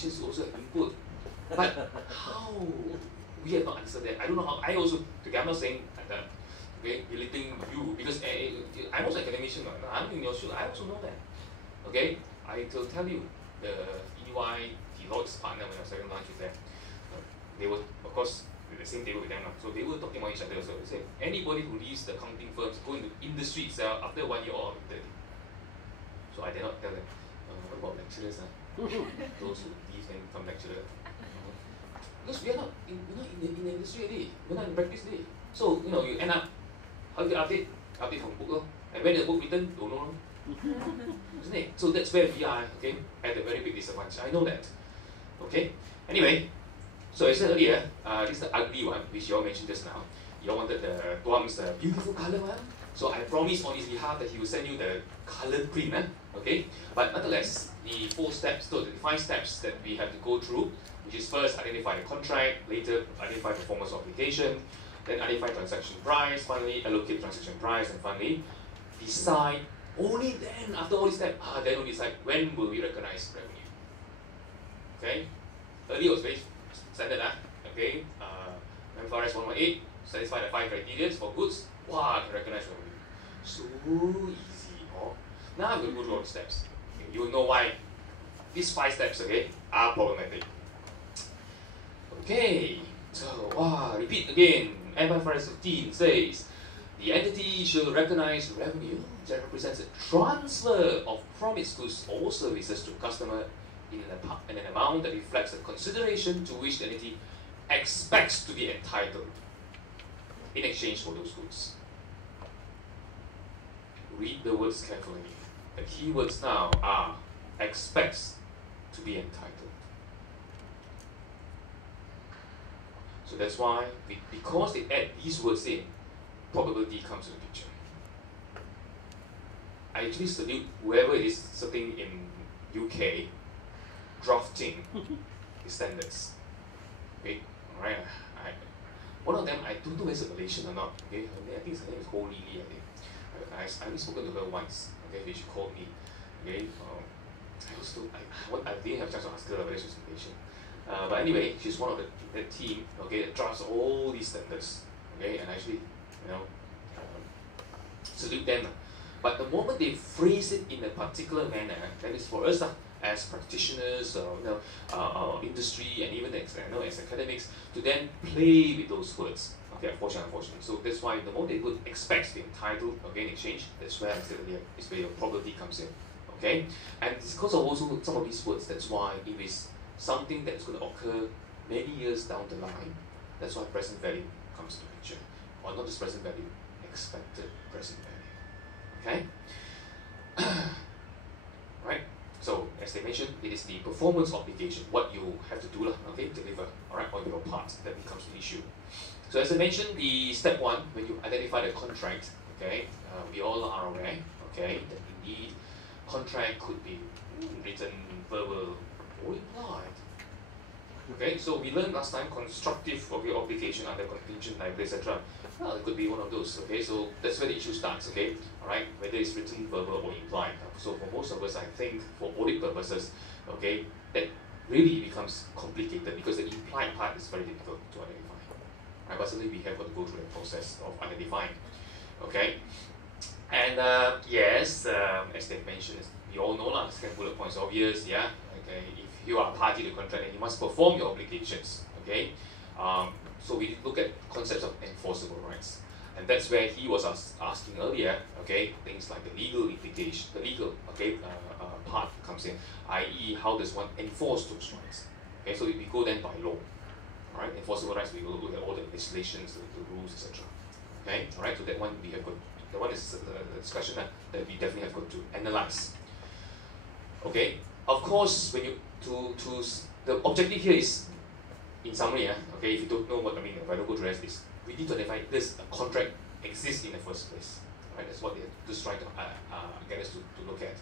technicians also have input. But how? We have not answered that. I don't know how. I also, okay, I'm not saying that, okay, belittling you, because I'm also an academician. I'm in your shoes. I also know that. Okay, I will tell you, the EY, Deloitte's partner, when I was having lunch with them, they were, of course, at the same table with them. So they were talking about each other. So they said, anybody who leaves the accounting firms, go into industry itself, after 1 year, all of it. So I did not tell them, what about lecturers? Those who leave then become lecturers. Because we're not in the industry already. We're not in practice already. So, you end up, how do you update? Update from book. And when the book written, don't know. Isn't it? So that's where we are, okay, at a very big disadvantage. I know that. Okay? Anyway, so I said earlier, this is the ugly one, which you all mentioned just now. You all wanted the Tuam's beautiful color one. So I promised on his behalf that he will send you the colored print, okay? But nonetheless, the 5 steps that we have to go through, which is first identify the contract, later identify performance obligation, then identify transaction price, finally allocate transaction price, and finally decide. Only then, after all these steps, then we'll decide when will we recognize revenue. Okay? Earlier was very standard, okay? MFRS 118, satisfy the 5 criteria for goods. Wow, I can recognize revenue. So easy, Now I'm going to go through all the steps. Okay? You will know why these 5 steps, okay, are problematic. Okay, so repeat again. MFRS 15 says the entity shall recognize revenue that represents a transfer of promised goods or services to customer in an amount that reflects the consideration to which the entity expects to be entitled in exchange for those goods. Read the words carefully. The key words now are expects to be entitled. So that's why, because they add these words in, probability comes to the picture. I actually salute whoever it is sitting in UK drafting the standards. Okay, alright. One of them, I don't know whether it's a Malaysian or not. Okay, I think his name is Ho Li Li. I only spoken to her once. Okay, she called me. Okay, I didn't have a chance to ask her whether she's Malaysian. But anyway, she's one of the team, okay, that drafts all these standards, okay, and actually, salute them. But the moment they phrase it in a particular manner, that is for us as practitioners, industry, and even as academics, to then play with those words. Okay, unfortunately. So that's why the moment they put expects to be entitled, okay, in exchange, that's where I said earlier, is where your probability comes in. Okay, and it's because of also some of these words. That's why if it's something that's going to occur many years down the line, that's why present value comes to the picture. Or not just present value, expected present value. Okay? Right? So, as they mentioned, it is the performance obligation, what you have to do, okay, deliver, alright, on your part, that becomes the issue. So, as I mentioned, the step 1, when you identify the contract, okay, we all are aware, okay, that indeed contract could be written, verbal, or implied. Okay, so we learned last time constructive obligation under contingent liability, etc. Well, it could be one of those. Okay, so that's where the issue starts. Okay, all right, whether it's written, verbal, or implied. So for most of us, I think for audit purposes, okay, that really becomes complicated because the implied part is very difficult to identify. Right, but certainly we have to go through the process of identifying. Okay, and yes, as they mentioned, you all know the second bullet point is obvious. Yeah. Okay, if you are a party to the contract, then you must perform your obligations. Okay, so we look at concepts of enforceable rights, and that's where he was asking earlier. Okay, things like the legal implication, the legal part comes in, i.e., how does one enforce those rights? Okay, so if we go then by law, all right, enforceable rights, we will look at all the legislations, the rules, etc. Okay, all right, so that one we have got. That one is the discussion that we definitely have got to analyze. Okay. Of course, when you the objective here is, in summary, okay, if you don't know what I mean, if I don't go to rest, is we need to identify this contract exists in the first place. Right? That's what they're just trying to get us to look at.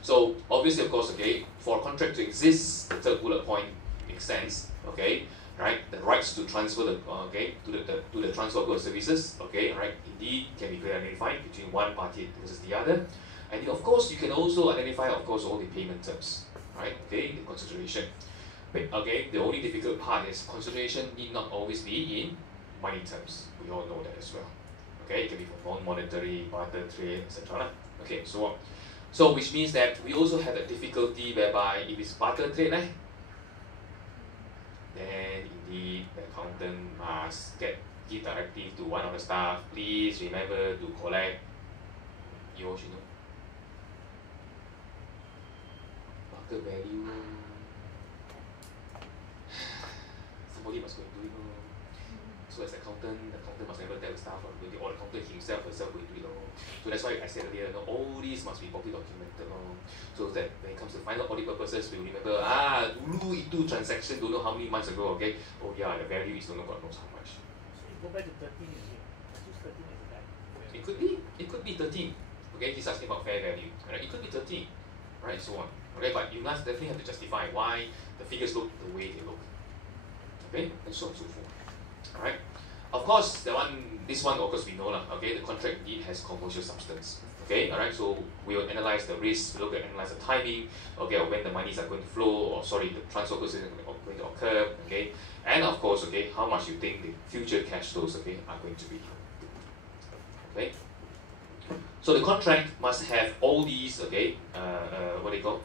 So obviously, of course, okay, for a contract to exist, the third bullet point makes sense. Okay, right? The rights to transfer the to the transfer of goods services. Okay, right? Indeed, can be clearly identified between one party versus the other. And of course, you can also identify, of course, all the payment terms, right? Okay, the consideration. Okay, the only difficult part is consideration need not always be in money terms. We all know that as well. Okay, it can be for non-monetary, barter trade, etc. Okay, so on. So which means that we also have a difficulty whereby if it's barter trade, then indeed the accountant must give directive to one of the staff, please remember to collect yours, market value. Somebody must go and do it. So as accountant, the accountant must never tell the staff, or the accountant herself will do it. So that's why I said earlier, all these must be properly documented. So that when it comes to final audit purposes, we remember, dulu itu transaction, don't know how many months ago, okay? Oh yeah, the value is don't know God knows how much. So you go back to 13 again. Use 13 as a guide. It could be 13. Okay, he's asking about fair value. Right? It could be 13, right? So on. Okay, but you must definitely have to justify why the figures look the way they look. Okay, and so on and so forth. Alright. Of course, this one of course we know okay, the contract indeed has commercial substance. Okay, alright, so we will analyze the risk, analyze the timing, okay, of when the monies are going to flow, or sorry, the transfer process is going to occur, okay, and of course, okay, how much you think the future cash flows, okay, are going to be. Okay. So the contract must have all these, okay, what do you call,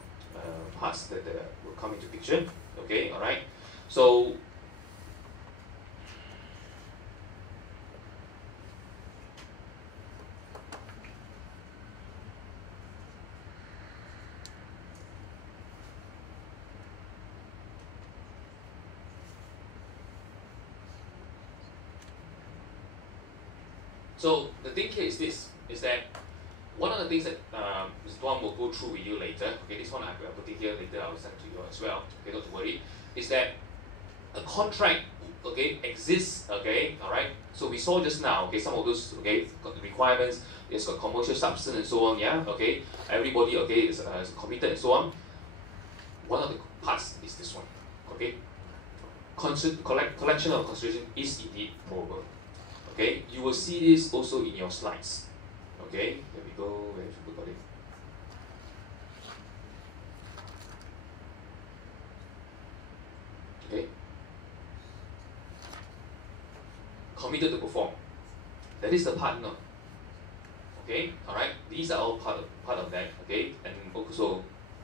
parts that will come into picture. Okay, alright. So So the thing here is this, is that one of the things that Mr. Tuan will go through with you later, okay, this one I'll put it here later, I'll send to you as well, okay, not to worry, is that a contract, okay, exists, okay, alright, so we saw just now, okay, some of those, okay, got the requirements, it's got commercial substance and so on, yeah, okay, everybody, okay, is committed and so on. One of the parts is this one, okay, collection of consideration is indeed probable. Okay, you will see this also in your slides. Okay, here we go. Where should we put it? Okay. Committed to perform. That is the part now. Okay, alright. These are all part of that. Okay, and also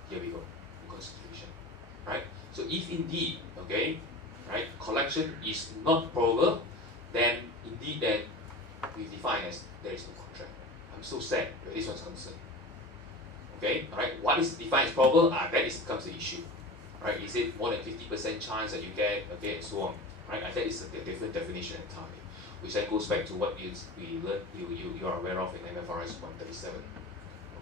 here we go. Consideration. Right. So if indeed, okay, right, collection is not probable, then indeed then we define as there is no contract. I'm so sad where this one's concerned. Okay, alright, what is defined as probable? That becomes the issue. Right, is it more than 50% chance that you get, okay, and so on. Right, and that is a different definition entirely. Which then goes back to what we learned, you are aware of in MFRS 137.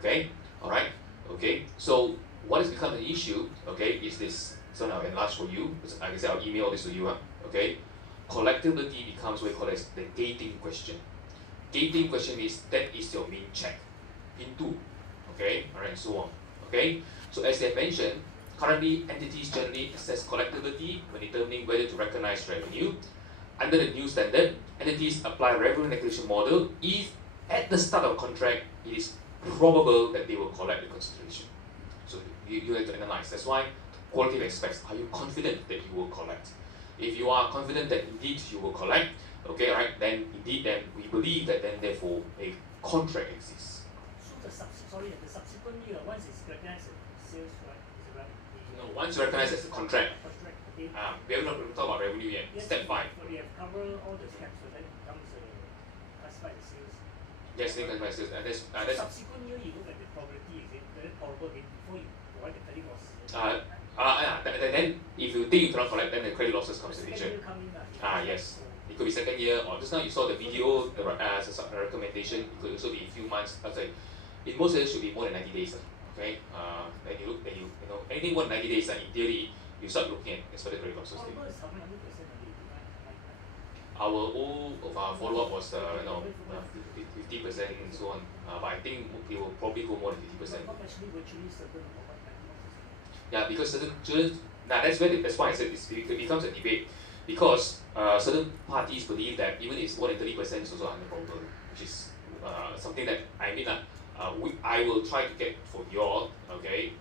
Okay, alright, okay, so what has become an issue, okay, is this. So now I'll enlarge for you. Like I said, I'll email this to you. Okay, collectability becomes what we call as the gating question. Gating question is that is your main check into, okay, alright, and so on. Okay, so as I mentioned, currently entities generally assess collectability when determining whether to recognize revenue. Under the new standard, entities apply revenue recognition model if at the start of contract it is probable that they will collect the consideration. So you have to analyze. That's why qualitative aspects. Are you confident that you will collect? If you are confident that indeed you will collect, okay, right, then indeed then we believe that then therefore a contract exists. So the subsequent year, once it's recognized as sales, right? No, once recognized as a contract. Okay. We have not talked about revenue yet. Yes, Step 5. So we have covered all the steps, so then it becomes classified as sales. Yes, classified as sales. That's subsequent year, you look at the probability, is it very probable before you provide the credit loss? then if you think you cannot collect, then the credit losses comes in the picture. Yes. It could be second year, or just now you saw the video, the recommendation. It could also be a few months. In most cases, it should be more than 90 days. Okay. Then you look, anything more than 90 days, in theory, you start looking at expected credit losses. Our follow-up was 50% and so on. But I think it will probably go more than 50%. Yeah, because that's why I said it becomes a debate, because certain parties believe that even if it's more than 30%, it's also unprobable, which is something that I will try to get for you all, okay,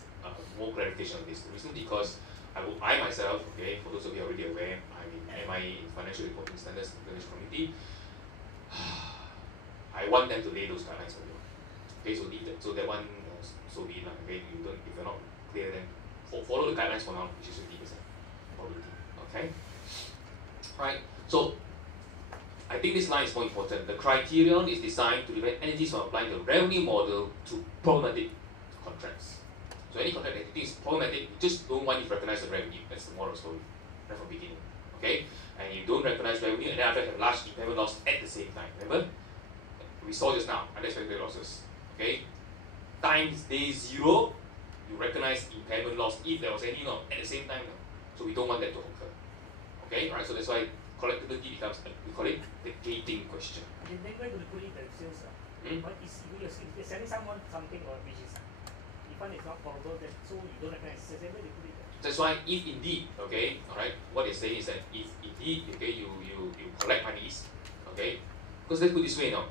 more clarification on this. The reason because I myself, okay, for those of you already aware, I'm in MI in Financial Reporting Standards International Committee. I want them to lay those guidelines for you. Okay, so that one, so be it. Okay, if you're not clear, then follow the guidelines for now, which is 50% probability. Okay, right. So I think this line is more important. The criterion is designed to prevent entities from applying the revenue model to problematic contracts. So any contract that you think is problematic, you just don't want it to recognize the revenue. That's the moral story, right from the beginning. Okay? And you don't recognize revenue, and then after have large impairment loss at the same time. Remember? We saw just now, unexpected losses. Okay? Times day 0, you recognize impairment loss if there was any at the same time. So we don't want that to occur. Okay? Right? So that's why collectability becomes, we call it the gating question. And then where do we put it the sales? What is you're selling someone something or which is if one is not probable, then so you don't recognize sales, then where do you put it? That's why if indeed, okay, alright, what they're saying is that if indeed, okay, you collect monies, okay, because let's put it this way now,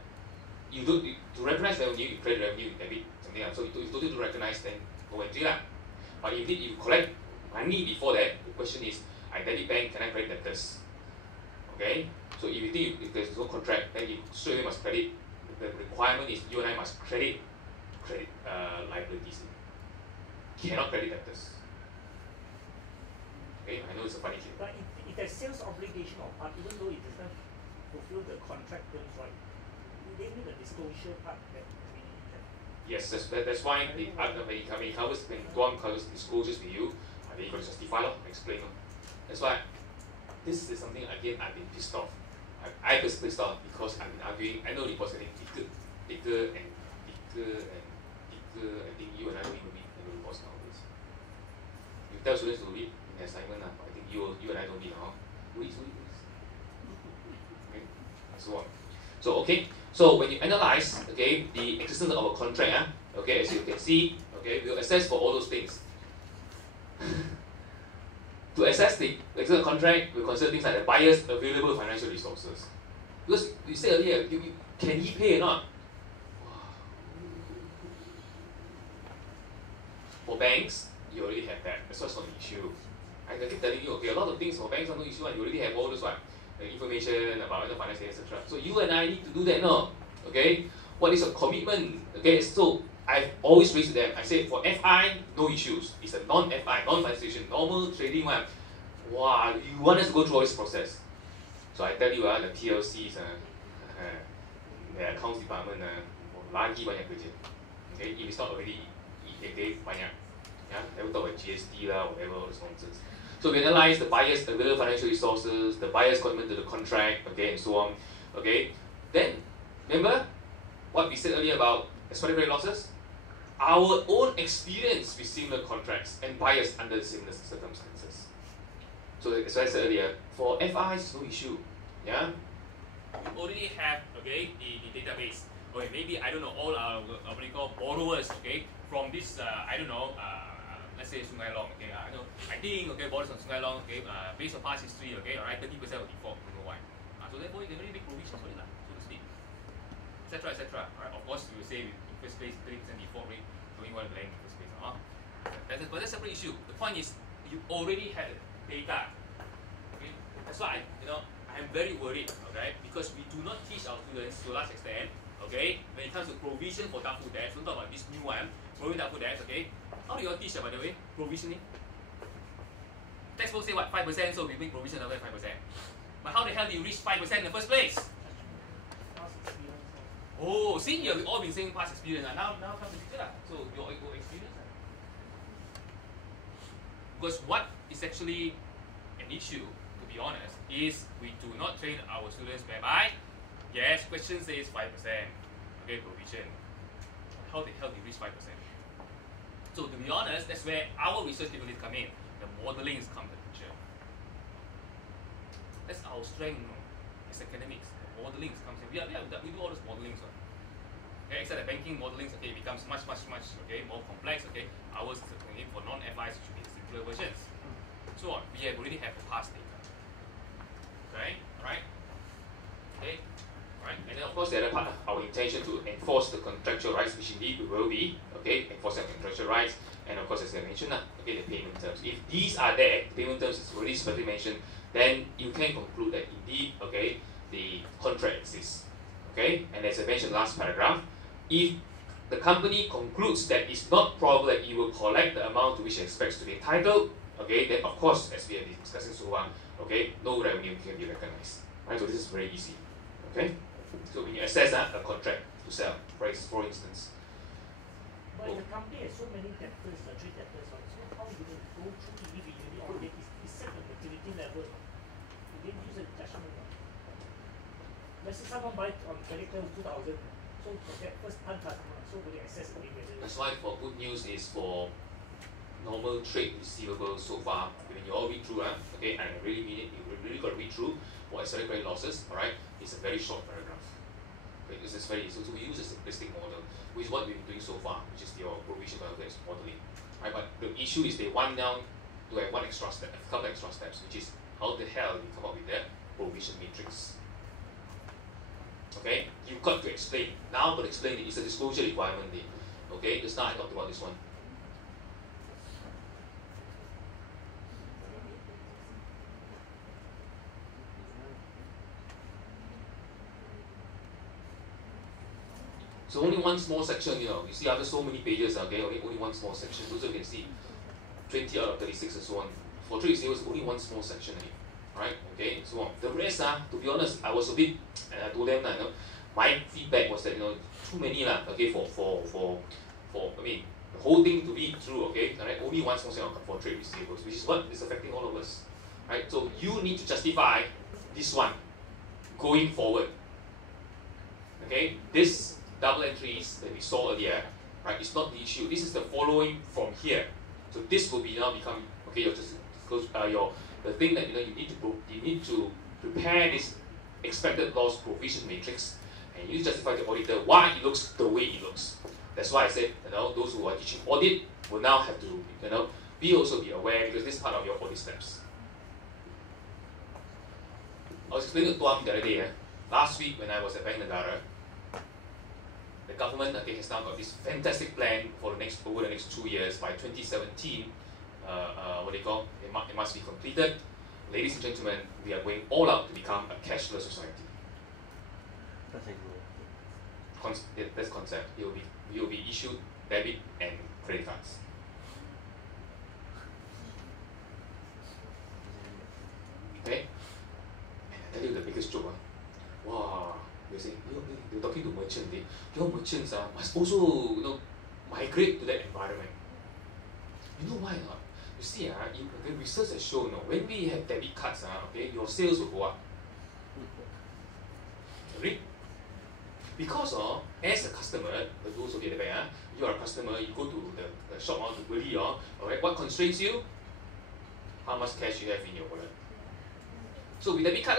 to recognize revenue, you credit revenue, you debit, something else. So if you don't need to recognize, then go and do that. But if you collect money before that, the question is, I debit bank, can I credit debtors? Okay, so if you think if there's no contract, then you straight away must credit. The requirement is you and I must credit liabilities. Cannot credit debtors. Okay, I know it's a funny thing. But if there's sales obligation or part, even though it doesn't fulfill the contract terms, right, they need the disclosure part that we have. Yes, that's why when it covers, when one covers disclosures with you, then you got to justify explain. That's why this is something again I've been pissed off. I was pissed off because I've been arguing. I know reports getting bigger. I think you and I don't even read the reports nowadays. You tell students to read in the assignment, but I think you and I don't read now. Read. Okay, and so on. So okay, so when you analyze, okay, the existence of a contract, okay, as you can see, okay, we'll assess for all those things. To assess the existence of contract, we'll consider things like the buyer's available financial resources. Because you said earlier, can he pay or not? For banks, you already have that. That's why it's not an issue. I keep telling you, okay, a lot of things for banks are no issue, and you already have all those information about the finance, etc. So you and I need to do that now. Okay? What is a commitment? Okay, so I've always raised them. I say for FI, no issues. It's a non-FI, non-financial institution, normal trading one. Wow, you want us to go through all this process. So I tell you, the PLCs, the accounts department, lagi banyak kerja. Okay, if it's not already, they banyak. Yeah, never talk about GST whatever, all this nonsense. So we analyze the buyer's available financial resources, the buyer's commitment to the contract, okay, and so on. Okay, then remember what we said earlier about expected credit losses? Our own experience with similar contracts and buyers under similar circumstances. So as I said earlier, for FIs, no issue. Yeah, we already have the database. Okay, maybe I don't know all our what we call borrowers. Okay, from this let's say Sungai Long. Okay, I think borrowers from Sungai Long. Okay, based on past history. Okay, alright, 30% of default. Don't know why. So therefore, they really make provisions for it, so to speak, etc. etc. Alright, of course, you will say in first place 30% default rate. Don't want to blame in the first place, but that's a separate issue. The point is, you already had data. Okay, that's why I'm very worried. Okay, because we do not teach our students to a large extent. Okay, when it comes to provision for doubtful debts, don't talk about this new one, provision doubtful debts. Okay, how do you all teach, by the way, provisioning? Textbooks say what, 5%, so we make provision of 5%. But how the hell do you reach 5% in the first place? Oh, see, you've all been saying past experience. Now comes the picture. So your experience. Because what is actually an issue, to be honest, is we do not train our students whereby, yes, question says 5%. Okay, provision. How the hell do you reach 5%? So to be honest, that's where our research capabilities come in. The modelings come to the picture. That's our strength, as academics. The modelings comes in. We do all those modelings. Okay, except the banking modelings, okay, becomes much more complex. Okay, ours is for non-FIs, it should be the simpler versions. So on, we already have the past data. Okay, alright. Okay, Right? And then of course the other part, our intention to enforce the contractual rights, which indeed we will be, okay, enforcing contractual rights, and of course as I mentioned, okay, the payment terms. If these are there, the payment terms is already specifically mentioned, then you can conclude that indeed, okay, the contract exists. Okay, and as I mentioned last paragraph, if the company concludes that it's not probable that it will collect the amount to which it expects to be entitled, okay, then of course, as we have been discussing so far, okay, no revenue can be recognized. Right, so this is very easy. Okay, so when you assess a contract to sell, for instance. But if the company has so many debtors, trade debtors, so how do they go through individually or they set the maturity level? They use a judgment. Let's say someone buys on credit card 2,000, so for that first 1 customer, so will they access immediately? That's why for good news is for normal trade receivables so far, when you all read through, okay, and I really mean it, you really got to read through for accelerated credit losses, alright, it's a very short paragraph. Okay, this is very easy. So we use a simplistic model, which is what we've been doing so far, which is your provision calculus modeling. Right, but the issue is they want now to have one extra step, a couple extra steps, which is how the hell you come up with that provision matrix. Okay, you've got to explain. Now I've got to explain it. It's a disclosure requirement. Okay, just now I talked about this one. So only one small section, you see after so many pages, okay, only one small section. So you can see 20 out of 36 and so on. For trade receivables, only one small section. Right? Okay, so the rest, to be honest, I was a bit, I told them, my feedback was that, too many, okay, for I mean, the whole thing to be true, okay, right? Only one small section for trade receivables, which is what is affecting all of us. Right? So you need to justify this one going forward. Okay, this double entries that we saw earlier, right, it's not the issue. This is the following from here. So this will be now become, okay, the thing that you need to prepare this expected loss provision matrix, and you justify to the auditor why it looks the way it looks. That's why I said those who are teaching audit will now have to be aware, because this is part of your audit steps. I was explaining to Tuan the other day, last week when I was at Bank Negara, the government has now got this fantastic plan for over the next 2 years. By 2017, it must be completed. Ladies and gentlemen, we are going all out to become a cashless society. That's concept. We will be issued debit and credit cards. Okay? And I tell you the biggest joke. Wow. They say, you're talking to merchants. Your merchants must also migrate to that environment. You know why not? You see, the research has shown when we have debit cards, okay, your sales will go up. Right? Because as a customer, those of you at the back, you are a customer, you go to the shop to really, alright, what constrains you? How much cash you have in your wallet. So with debit card,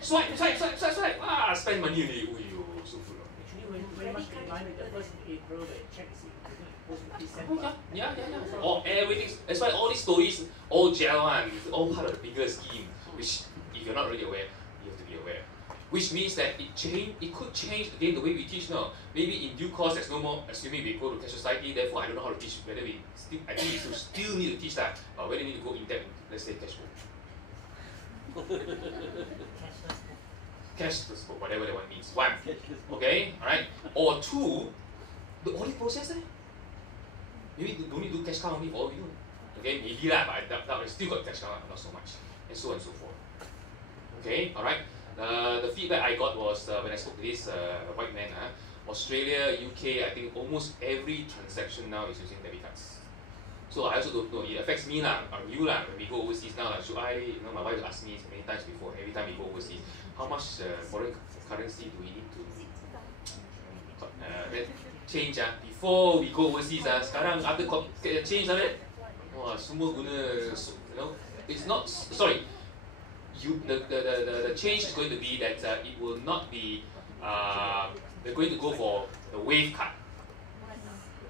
swipe, spend money on it. So good. Actually, very much in line with the first April, the check is supposed to be sent. Yeah. Or everything. That's why all these stories all gel and it's all part of the bigger scheme. Which, if you're not really aware, you have to be aware. Which means that it could change again the way we teach now. Maybe in due course, there's no more. Assuming we go to cash society, therefore I don't know how to teach. Whether I think we still need to teach that, or whether we need to go in depth. Let's say cash flow. Cashless book, whatever that one means. One, okay, alright. Or two, the audit process maybe don't need to do cash count only for all we do. Okay, maybe but I doubt we still got cash count, not so much, and so on and so forth. Okay, alright. The feedback I got was when I spoke to this white man, Australia, UK, I think almost every transaction now is using debit cards. So I also don't know, it affects me or you when we go overseas now. Should I, my wife asked me many times before, every time we go overseas, how much foreign currency do we need to change before we go overseas? Sekarang ada change semua guna, it's not, sorry, the change is going to be that it will not be, they're going to go for the wave card.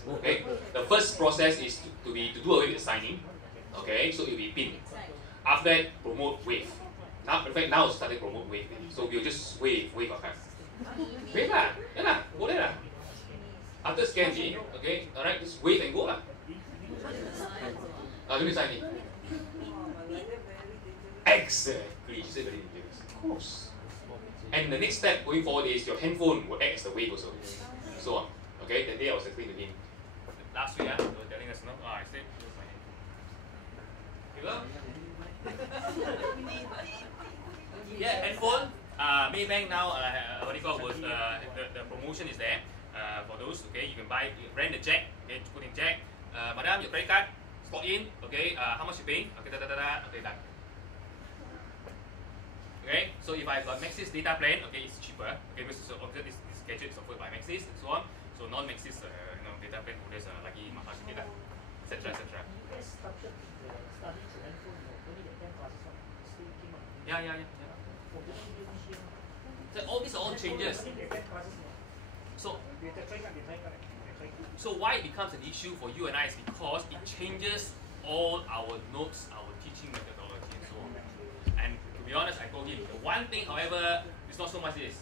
Okay, the first process is to do away with the signing. Okay, so it will be PIN. After that, promote wave. Now, in fact, now it's starting to promote wave. So we'll just wave our card. Wave lah, yeah lah, go there lah. After scan me, okay, alright, just wave and go lah. Don't need sign me. Exactly, she said very dangerous. Of course. And the next step going forward is your handphone will act as the wave also. So on. Okay, that day I was explaining to him. Last week, they were telling us, no? I said, here's my handphone. Yeah, handphone. Maybank now, what do you call it? The promotion is there for those. Okay, you can buy, rent the jack. Okay, put in jack. Madam, your credit card, slot in. Okay, how much you paying? Okay, okay, done. Okay, so if I've got Maxis data plan, okay, it's cheaper. Okay, because this gadget is offered by Maxis and so on. So non-Maxis, data plan holders are lagi mahal sikit lah, etc. You guys started the study through handphone, only the 10 classes still came up. Yeah. So all these are all changes. So why it becomes an issue for you and I is because it changes all our notes, our teaching methodology and so on. And to be honest, I told him, the one thing, however, it's not so much this.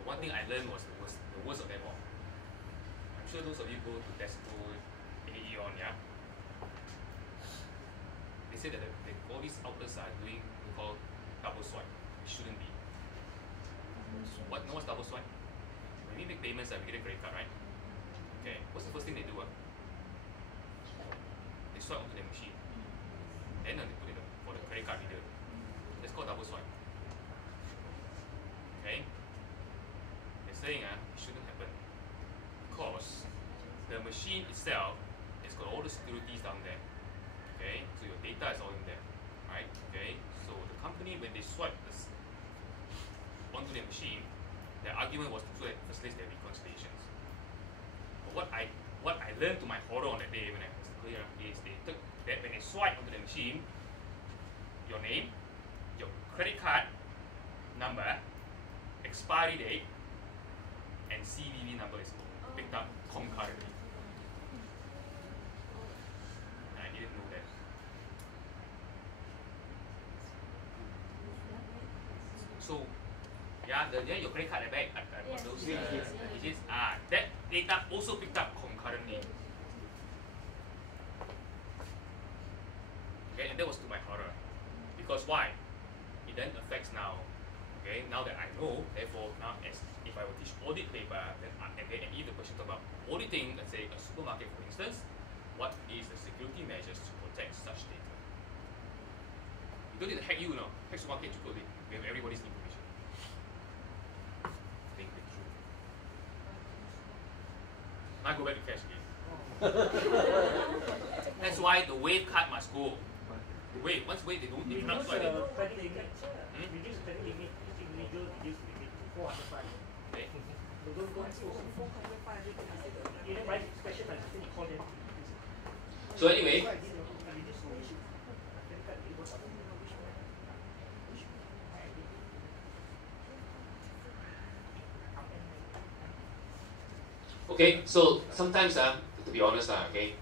The one thing I learned was the worst of them all. I'm sure those of you go to Tesco, AEON, yeah? They say that all these outlets are doing what we call double swipe. It shouldn't be. What? No, what's double swipe? When we make payments, we get a credit card, right? Okay. What's the first thing they do? They swipe onto the machine. Then they put it for the credit card reader. That's called double swipe. Okay? They're saying it shouldn't happen because the machine itself has got all the securities down there. Okay? So your data is all in there. Right? Okay? So the company, when they swipe this onto the machine, their argument was to facilitate their reconciliations. But what I learned to my horror on that day when I was clear is they took that when they swipe onto the machine, your name, your credit card number, expiry date, and CVV number is picked up concurrently. And I didn't know that. So yeah, your credit card back at those digits. That data also picked up concurrently. Okay, and that was to my horror. Because why? It then affects now. Okay, now that I know, therefore now as if I will teach audit paper, then and if the question about auditing, let's say a supermarket for instance, what is the security measures to protect such data? You don't need to hack hack supermarket to code it. We have everybody's information. Now go back to cash again. That's why the wave card must go. Wave, once wave, they cannot swipe it. Credit limit. Reduce credit limit, individual reduce limit to 405. Okay. So don't go and either write special transaction, you call them. So anyway, okay, so sometimes, to be honest, okay,